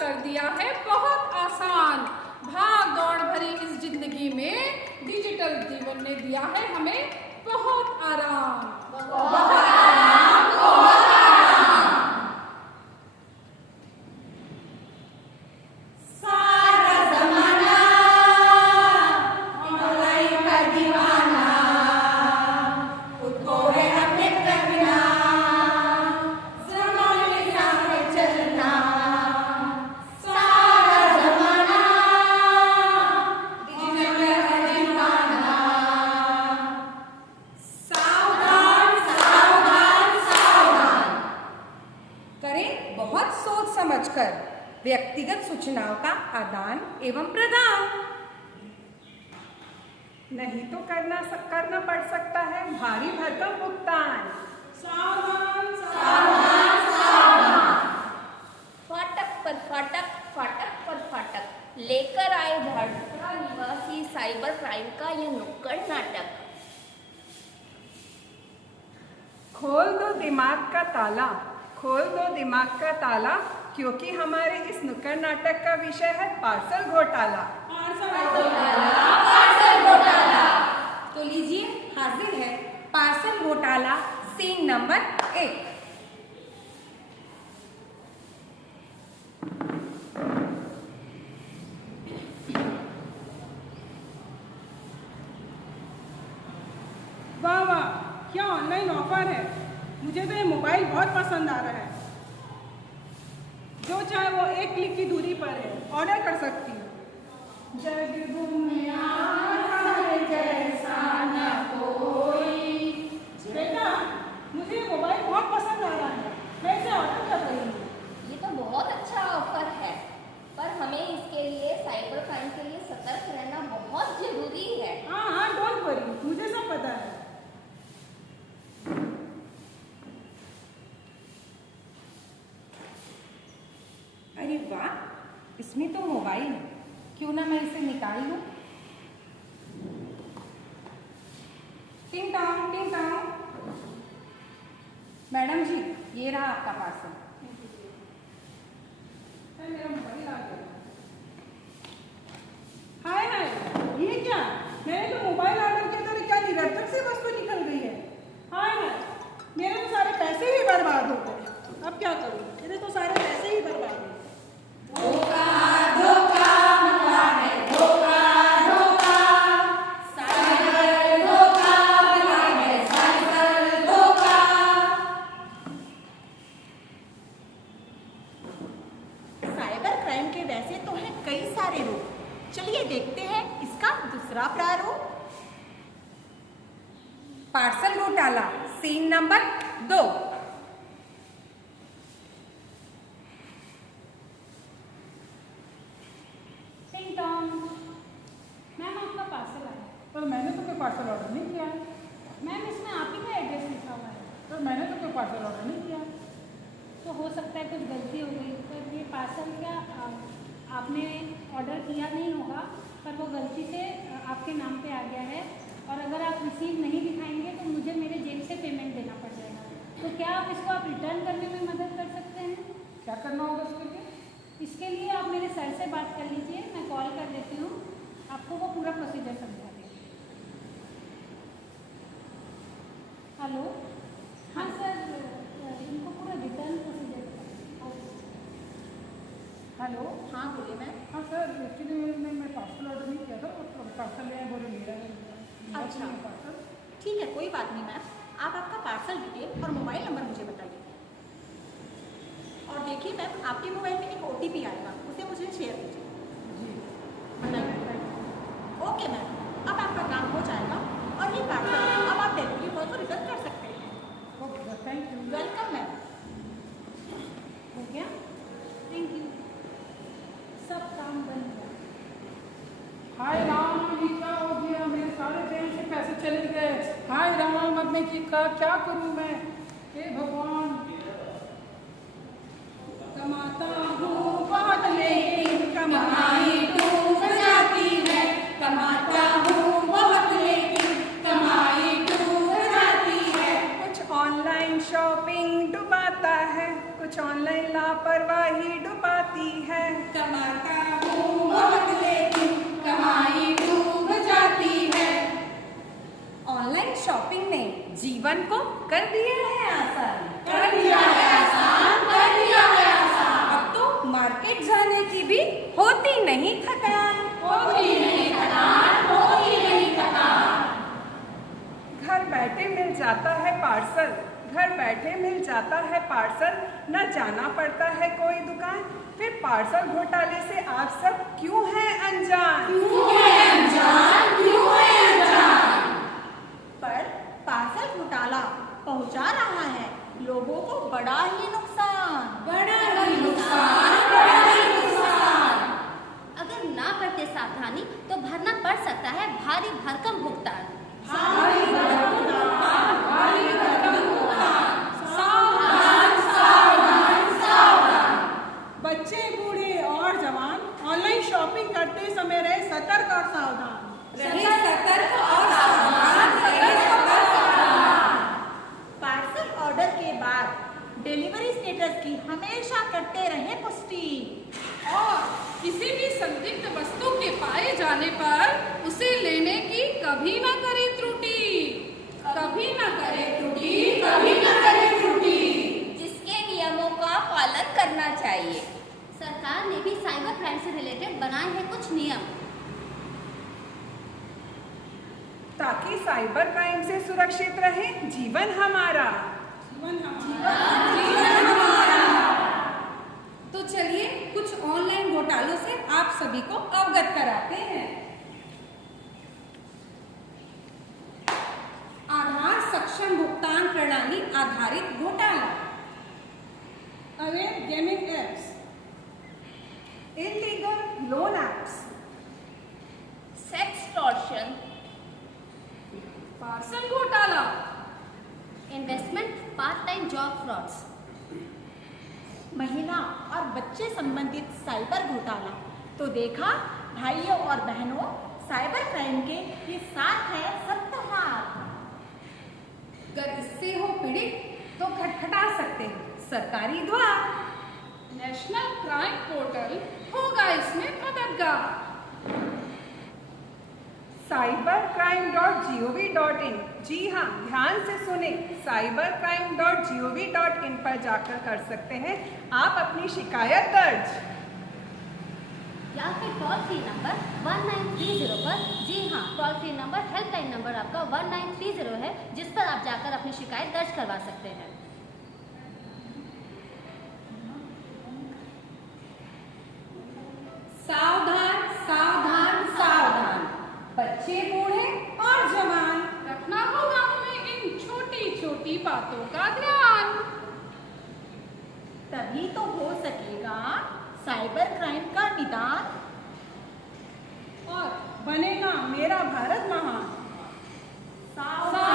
कर दिया है बहुत आसान। भाग दौड़ भरी इस जिंदगी में डिजिटल जीवन ने दिया है हमें बहुत आराम। बहुत आराम, बहुत आराम। सारा जमाना ऑनलाइन का दीवाना, खुद को है अपने रखना, ज़माने के साथ चलना। सारा जमाना डिजिटल का दीवाना। सावधान, सावधान, सावधान। करें बहुत सोच समझकर व्यक्तिगत सूचनाओं का आदान एवं प्रदान। नहीं तो करना पड़ सकता है भारी भरकम भुगतान। सावधान, सावधान, सावधान। फाटक पर फाटक, फाटक पर फाटक लेकर आए झारखंड निवासी साइबर क्राइम का यह नुक्कड़ नाटक। खोल दो दिमाग का ताला, खोल दो दिमाग का ताला, क्योंकि हमारे इस नुक्कड़ नाटक का विषय है पार्सल घोटाला। पार्सल घोटाला। तो लीजिए, हाजिर है पार्सल घोटाला सीन नंबर 1। वाह वाह, क्या ऑनलाइन ऑफर है। मुझे तो ये मोबाइल बहुत पसंद आ रहा है। जो चाहे वो एक क्लिक की दूरी पर है, ऑर्डर कर सकती हूँ। जग दुनिया जैसा न कोई। बेटा, मुझे ये मोबाइल बहुत पसंद आ रहा है, मैं इसे ऑर्डर कर रही हूँ। ये तो बहुत अच्छा ऑफर है, पर हमें इसके लिए साइबर क्राइम के लिए सतर्क रहना बहुत जरूरी है। हाँ हाँ, डोंट वरी, मुझे सब पता है। अरे वाह, इसमें तो मोबाइल है, क्यों ना मैं इसे निकाल लूं। टिंग टॉन्ग, टिंग टॉन्ग। मैडम जी, ये रहा आपका पार्सल। मेरा मोबाइल आ गया। हाय हाय, ये क्या? मैंने तो मोबाइल ऑर्डर किया था, क्या निरर्थक सी वस्तु निकल गई है। हाय हाय, मेरे तो सारे पैसे ही बर्बाद हो गए। अब क्या करूँ, मेरे तो सारे पैसे ही बर्बाद हो गए। धोखा, धोखा मिला है, धोखा, धोखा। साइबर धोखा मिला है, साइबर धोखा। साइबर क्राइम के वैसे तो हैं कई सारे रूप, चलिए देखते हैं इसका दूसरा प्रारूप। पार्सल घोटाला सीन नंबर 2। टिंग टॉन्ग। मैम, आपका पार्सल आया। पर मैंने तो कोई पार्सल ऑर्डर नहीं किया है। मैम, इसमें आप ही का एड्रेस लिखा हुआ है। पर मैंने तो कोई पार्सल ऑर्डर नहीं किया। तो हो सकता है कुछ गलती हो गई, पर ये पार्सल क्या आपने ऑर्डर किया नहीं होगा, पर वो गलती से आपके नाम पे आ गया है। और अगर आप रिसीव नहीं दिखाएंगे तो मुझे मेरे जेब से पेमेंट देना पड़ जाएगा। तो क्या आप इसको रिटर्न करने में मदद कर सकते हैं? क्या करना होगा इसके लिए? इसके लिए आप मेरे सर से बात कर लीजिए, मैं कॉल कर देती हूँ, आपको वो पूरा प्रोसीजर समझा देंगे। हेलो, हाँ सर, इनको पूरा रिटर्न प्रोसीजर। हेलो, हाँ बोलिए मैम। हाँ सर, एक्चुअली मैं पार्सल ऑर्डर नहीं किया था, और पार्सल ले आए, बोले मेरा है। अच्छा, पार्सल। ठीक है, कोई बात नहीं मैम। आप आपका पार्सल डिटेल और मोबाइल नंबर मुझे बताइए। और देखिए मैम, आपके मोबाइल में एक OTP आएगा, उसे मुझे शेयर कीजिए। जी, बताइए। ओके मैम, अब आपका काम हो जाएगा और ये पार्सल अब आप डिलीवरी बॉय को रिटर्न कर सकते हैं। Okay sir, thank you. Welcome ma'am. हो गया? Thank you. सब काम बन गया। हाय राम, ये क्या हो गया? मेरे सारे बैंक से पैसे चले गए। हाय राम, अब मैं क्या करूँ मैं? हे भगवान। कमाता हूँ बहुत लेकिन कमाई डूब जाती है। कमाता हूँ बहुत लेकिन कमाई डूब जाती है। कुछ ऑनलाइन शॉपिंग डुबाता है, कुछ ऑनलाइन लापरवाही डुबाती है। को कर दिया है आसान। कर दिया है आसान, कर दिया है आसान। अब तो मार्केट जाने की भी होती नहीं थकान। होती नहीं थकान, होती नहीं थकान। घर बैठे मिल जाता है पार्सल, घर बैठे मिल जाता है पार्सल, न जाना पड़ता है कोई दुकान। फिर पार्सल घोटाले से आप सब क्यों हैं अनजान? क्यों है अनजान, क्यों है अनजान? पर पार्सल घोटाला पहुंचा रहा है लोगों को बड़ा ही नुकसान। बड़ा ही नुकसान, बड़ा ही नुकसान। अगर ना करते सावधानी तो भरना पड़ सकता है भारी भरकम भुगतान। भारी भरकम भुगतान, भारी भरकम भुगतान। सावधान, सावधान, सावधान। बच्चे बूढ़े और जवान ऑनलाइन शॉपिंग करते समय रहे सतर्क और सावधान। रहे सतर्क और सावधान, रहे सतर्क और सावधान। पार्सल ऑर्डर के बाद डिलीवरी स्टेटस की हमेशा करते रहे पुष्टि। और किसी भी संदिग्ध वस्तु के पाए जाने पर उसे लेने की कभी ना करे त्रुटि, कभी ना करे त्रुटि, कभी ना करे त्रुटि। जिसके नियमों का पालन करना चाहिए। सरकार ने भी साइबर क्राइम से रिलेटेड बनाए हैं कुछ नियम, ताकि साइबर क्राइम से सुरक्षित रहे जीवन हमारा। तो चलिए कुछ ऑनलाइन घोटालों से आप सभी को अवगत कराते हैं। आधार सक्षम भुगतान प्रणाली आधारित घोटाला, अवैध gaming apps, illegal loan apps, sextortion, parcel घोटाला, investment part time job frauds, महिला और बच्चे संबंधित साइबर घोटाला। तो देखा भाइयों और बहनों, साइबर क्राइम के ये साथ है सप्ताहार। अगर इससे हो पीड़ित तो खटखटा सकते हैं सरकारी द्वार। नेशनल क्राइम पोर्टल होगा इसमें मददगार। cybercrime.gov.in, जी हाँ, ध्यान से सुने, cybercrime.gov.in पर जाकर कर सकते हैं आप अपनी शिकायत दर्ज। या फिर टोल फ्री नंबर 1930 पर। जी हाँ, toll free number helpline number आपका 1930 है, जिस पर आप जाकर अपनी शिकायत दर्ज करवा सकते हैं। सावधान, सावधान, सावधान। बच्चे बूढ़े और जवान, रखना होगा हमें इन छोटी छोटी बातों का ध्यान। तभी तो हो सकेगा साइबर क्राइम का निदान और बनेगा मेरा भारत महान। सावधान।